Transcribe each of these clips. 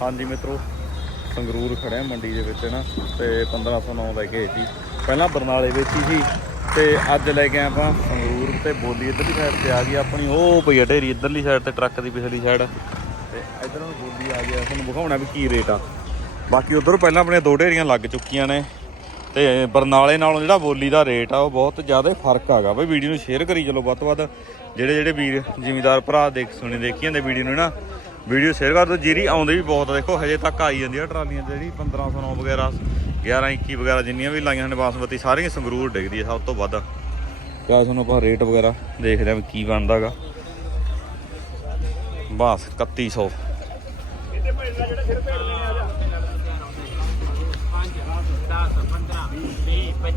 ਹਾਂਜੀ ਮਿੱਤਰੋ, ਸੰਗਰੂਰ ਖੜਿਆ ਮੰਡੀ ਦੇ ਵਿੱਚ ਨਾ, ਤੇ 1509 ਲੈ ਕੇ ਆਏ ਸੀ। ਪਹਿਲਾਂ ਬਰਨਾਲੇ ਵੇਚੀ ਸੀ, ਤੇ ਅੱਜ ਲੈ ਕੇ ਆਪਾਂ ਸੰਗਰੂਰ ਤੇ ਬੋਲੀ ਇੱਧਰਲੀ ਸਾਈਡ ਤੇ ਆ ਗਈ ਆਪਣੀ। ਉਹ ਪਈ ਢੇਰੀ ਇੱਧਰਲੀ ਸਾਈਡ ਤੇ ਟਰੱਕ ਦੀ ਪਿਛਲੀ ਸਾਈਡ ਤੇ ਇੱਧਰ ਬੋਲੀ ਆ ਗਿਆ ਤੁਹਾਨੂੰ ਵਿਖਾਉਣਾ ਵੀ ਕੀ ਰੇਟ ਆ। ਬਾਕੀ ਉਧਰ ਪਹਿਲਾਂ ਆਪਣੀਆਂ ਦੋ ਢੇਰੀਆਂ ਲੱਗ ਚੁੱਕੀਆਂ ਨੇ, ਤੇ ਬਰਨਾਲੇ ਨਾਲੋਂ ਜਿਹੜਾ ਬੋਲੀ ਦਾ ਰੇਟ ਆ, ਉਹ ਬਹੁਤ ਜ਼ਿਆਦਾ ਫ਼ਰਕ ਆਗਾ ਬਈ ਵੀਡੀਓ ਨੂੰ ਸ਼ੇਅਰ ਕਰੀ ਚਲੋ ਵੱਧ ਤੋਂ ਵੱਧ। ਜਿਹੜੇ ਜਿਹੜੇ ਵੀਰ ਜ਼ਿਮੀਦਾਰ ਭਰਾ ਦੇਖ, ਸੁਣੀ ਦੇਖੀ ਜਾਂਦੇ ਵੀਡੀਓ ਨੂੰ ਨਾ ਵੀਡੀਓ ਸ਼ੇਅਰ ਕਰ ਦਿਓ ਜੀਰੀ ਆਉਂਦੇ ਵੀ ਬਹੁਤ ਦੇਖੋ ਹਜੇ ਤੱਕ ਆਈ ਜਾਂਦੀ ਆ ਟਰਾਲੀਆਂ ਜਿਹੜੀ 1509 ਵਗੈਰਾ 11 21 ਵਗੈਰਾ ਜਿੰਨੀਆਂ ਵੀ ਲਾਈਆਂ ਨੇ ਬਾਸਮਤੀ ਸਾਰੀਆਂ ਸੰਗਰੂਰ ਡਿੱਗਦੀ ਆ ਸਭ ਤੋਂ ਵੱਧ ਕਿਆ ਤੁਹਾਨੂੰ ਆਪਾਂ ਰੇਟ ਵਗੈਰਾ ਦੇਖਦੇ ਆਂ ਕੀ ਬਣਦਾਗਾ ਬਸ 3100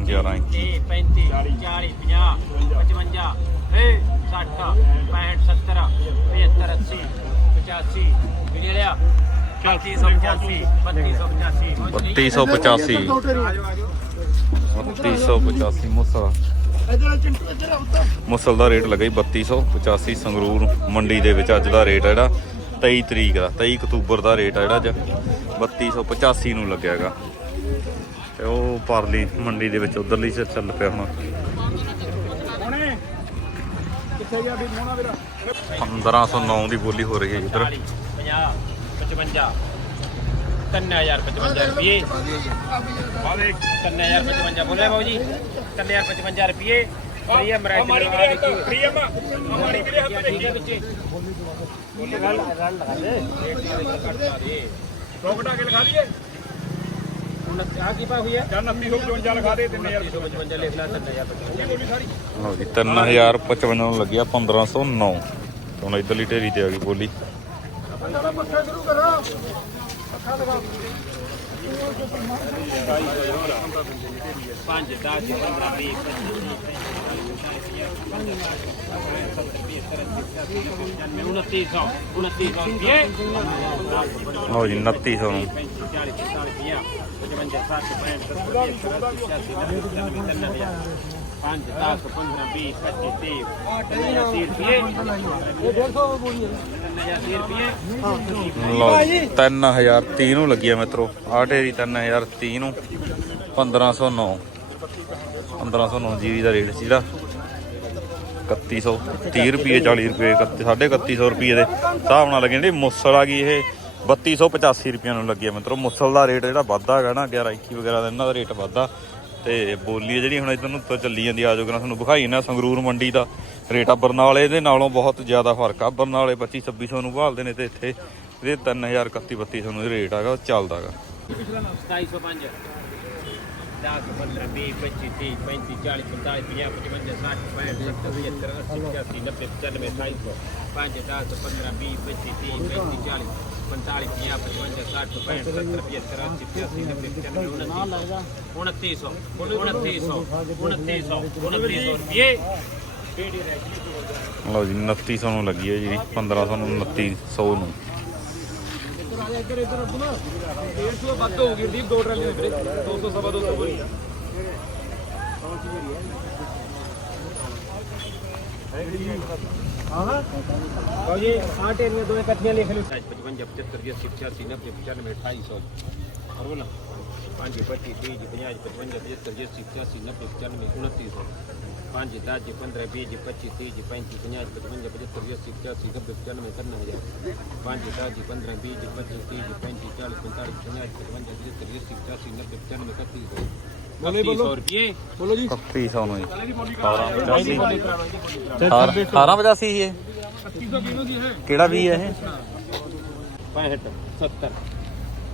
11 35 40 50 55 60 65 70 75 80 85 ਗਿਣੇ ਲਿਆ। 3285 3285 3285 ਮੁਸਲ। ਮੁਸਲ ਦਾ ਰੇਟ ਲੱਗਾ ਜੀ 3285 ਸੰਗਰੂਰ ਮੰਡੀ ਦੇ ਵਿੱਚ ਅੱਜ ਦਾ ਰੇਟ ਹੈ ਜਿਹੜਾ 23 ਤਰੀਕ ਦਾ 23 ਅਕਤੂਬਰ ਦਾ ਰੇਟ ਹੈ ਜਿਹੜਾ ਅੱਜ। 3285 ਨੂੰ ਲੱਗਿਆਗਾ ਤੇ ਉਹ ਪਰਲੀ ਮੰਡੀ ਦੇ ਵਿੱਚ ਉਧਰਲੀ ਚੱਲ ਪਿਆ ਹੁਣ। 1509 ਦੀ ਬੋਲੀ ਹੋ ਰਹੀ ਹੈ ਇੱਧਰ। 50 55 3055 ਰੁਪਏ। 3055 ਬੋਲੇ ਬਾਬੂ ਜੀ। 3055 ਰੁਪਏ। ਪ੍ਰੀਆ ਮਰਾਠੀ ਹਮਾਰੀ ਵੀਰੇ ਪ੍ਰੀਆ ਹਮਾਰੀ ਵੀਰੇ ਹੱਥ ਦੇਖੀ ਬੱਚੇ। ਬੋਲੇ ਗੱਲ ਗੱਲ ਲਗਾ ਦੇ। ਰੋਕਟਾ ਕੇ ਲਿਖਾ ਦਈਏ। ਹੁਣ ਆ ਕੀ ਪਾ ਹੋਈ ਹੈ ਜਾਂ 2955 ਲਿਖਾ ਦੇ 3000 355 ਲਿਖ ਲਾ 3055 ਬੋਲੀ। ਸਾਰੀ ਲਓ ਜੀ 3055 ਨੂੰ ਲੱਗਿਆ 1509 ਤੇ ਹੁਣ ਇਧਰਲੀ ਢੇਰੀ ਤੇ ਆ ਗਈ ਬੋਲੀ ਪੰਜ 10 15 20 29 ਰੁਪਏ ਲਓ ਜੀ 2900 ਨੂੰ ਪੰਜ 10 15 20 25 30 ਰੁਪਏ ਲਓ ਜੀ 3030 ਨੂੰ ਲੱਗੀ ਆ ਮਿੱਤਰੋ ਆਹ ਢੇਰੀ 3030 ਨੂੰ 1509 1509 ਜੀਰੀ ਦਾ ਰੇਟ ਸੀ ਜਿਹੜਾ 3130 ਰੁਪਏ 40 ਰੁਪਏ 3150 ਰੁਪਏ ਦੇ ਹਿਸਾਬ ਨਾਲ ਲੱਗੇ ਜਿਹੜੀ ਮੁਸਲ ਆ ਗਈ ਇਹ 3285 ਰੁਪਏ ਨੂੰ ਲੱਗੀ ਆ ਮਿੱਤਰੋ, ਮੁਸਲ ਦਾ ਰੇਟ ਜਿਹੜਾ ਵੱਧਦਾ ਹੈਗਾ ਨਾ 11 21 ਵਗੈਰਾ ਦਾ ਇਹਨਾਂ ਦਾ ਰੇਟ ਵੱਧਦਾ। ਤੇ ਬੋਲੀ ਜਿਹੜੀ ਹੁਣ ਇਧਰ ਨੂੰ ਤਾਂ ਚੱਲੀ ਜਾਂਦੀ ਆ ਜਾਓਗਾ ਤੁਹਾਨੂੰ ਵਿਖਾਈ ਨਾ, ਸੰਗਰੂਰ ਮੰਡੀ ਦਾ ਰੇਟ ਆ। ਬਰਨਾਲੇ ਦੇ ਨਾਲੋਂ ਬਹੁਤ ਜ਼ਿਆਦਾ ਫ਼ਰਕ ਆ। ਬਰਨਾਲੇ 25 2600 ਨੂੰ ਭਾਲਦੇ ਨੇ ਤੇ ਇੱਥੇ ਇਹਦੇ 3000 31 3200 ਨੂੰ ਰੇਟ ਹੈਗਾ ਚੱਲਦਾ ਹੈਗਾ। 2705 10 15 20 25 30 35 40 45 50 60 65 70 80 90 95 5 10 15 20 25 30 35 40 45 50 55 60 65 70 75 2900 2900 2900 2900 ਰੁਪਏ ਲਓ ਜੀ 2900 ਨੂੰ ਲੱਗੀ ਹੈ ਜੀ 1500 ਨੂੰ 2900 ਨੂੰ ਇੱਧਰ ਇੱਧਰ ਅੱਬੂ ਨਾ। 150 ਵੱਧ ਹੋ ਗਈ ਦੀਪ ਦੋ ਟਰਾਲੀਆਂ ਵੀਰੇ 200 ਸਵਾ 200 ਬੋਲੀ ਲਓ ਜੀ, ਆਹ ਟੇਰੀਆਂ ਦੋਵੇਂ ਇਕੱਠੀਆਂ ਲਿਖ ਲਓ 55 75 80 85 90 95 250 ਹੋਰ ਬੋਲਾ 5 25 30 50 55 75 80 85 90 95 2900 5 10 15 20 25 30 35 50 55 75 80 85 90 95 39000 5 10 15 20 25 30 35 40 45 50 55 75 80 85 90 95 3100 ਬੋਲੇ ਬੋਲੋ। ਰੁਪਏ ਬੋਲੋ ਜੀ। 3100 ਨੂੰ ਜੀ। ਬੋਲੀ 1885 ਕਰਾਵਾਂਗੇ 1885 ਇਹ। 3100 ਕਿਲੋ ਦੀ ਹੈ ਕਿਹੜਾ ਵੀ ਹੈ ਇਹ 65 70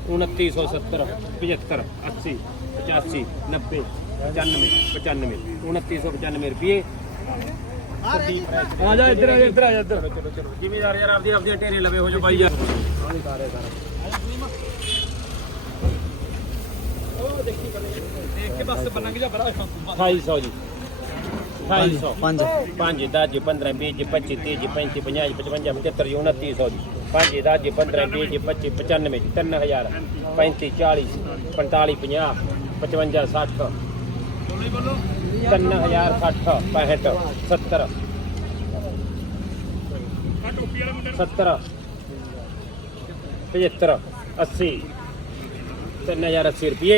2970 75 80 85 90 95 95 2995 ਰੁਪਏ ਆ ਜਾ ਇੱਧਰ ਆ ਜਾ ਇੱਧਰ ਆ ਜਾ ਇੱਧਰ। ਚਲੋ ਚਲੋ ਜ਼ਿਮੀਦਾਰ ਯਾਰ ਆਪਦੀ ਆਪਦੀਆਂ ਢੇਰੀ ਲਵੇ ਹੋ ਜੋ ਬਾਈ ਯਾਰ। ਦੇਖ ਕੇ ਬਸ ਬੰਨਾਂਗੇ ਜਾਂ ਬੜਾ 2800 ਜੀ 2800 5 5 10 15 20 25 30 35 50 55 75 2900 ਜੀ 5 10 15 20 25 95 ਜੀ 3000 35 40 45 50 55 60 3000 60 65 70 70 75 80 3080 ਰੁਪਏ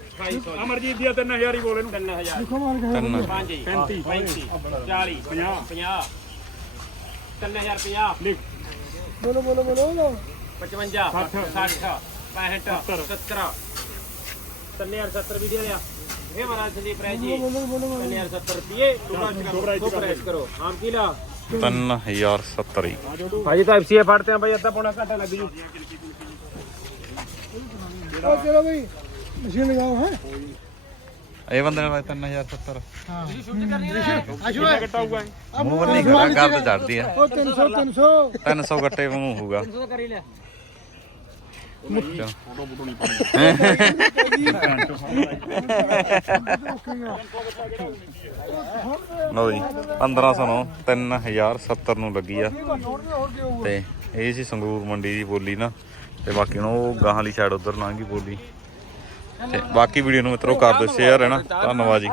2800 ਅਮਰਜੀਤ ਦੀ 3000 ਹੀ ਬੋਲੇ ਨੂੰ 3000 ਤਿੰਨ 5 35 35 40 50 50 3050 ਲਿਖ ਬੋਲੋ ਬੋਲੋ ਬੋਲੋ 55 60 60 65 70 3070 ਵੀਡੀਓ ਲਿਆ हे महाराज जी प्राइस जी 3070 रुपये टू प्राइस करो आम किला 3070 भाई साहब सीए फाड़ते हैं भाई आधा पौना घंटा लग जू चलो भाई ਮਸ਼ੀਨ ਲਗਾਓ ਹੈ? ਇਹ ਬੰਦੇ ਨਾਲ 3070 ਆਸ਼ੂ ਮੂੰਹ ਨਹੀਂ ਖੜਾ ਗੱਲ ਤੇ ਚੜਦੀ ਆ। ਉਹ 300 300 300 ਗੱਟੇ ਮੂੰਹ ਹੋਊਗਾ। ਕਰ ਹੀ ਲਿਆ। ਲਓ ਜੀ 1500 ਨੂੰ 3070 ਨੂੰ ਲੱਗੀ ਆ। ਤੇ ਇਹ ਸੀ ਸੰਗਰੂਰ ਮੰਡੀ ਦੀ ਬੋਲੀ ਨਾ। ਤੇ ਬਾਕੀ ਨੂੰ ਉਹ ਗਾਹਾਂ ਵਾਲੀ ਸਾਈਡ ਉਧਰ ਲੰਘ ਗਈ ਬੋਲੀ। ਤੇ ਬਾਕੀ ਵੀਡੀਓ ਨੂੰ ਮਿੱਤਰੋ ਕਰ ਦਿਓ ਸ਼ੇਅਰ ਹੈ ਨਾ? ਧੰਨਵਾਦ ਜੀ।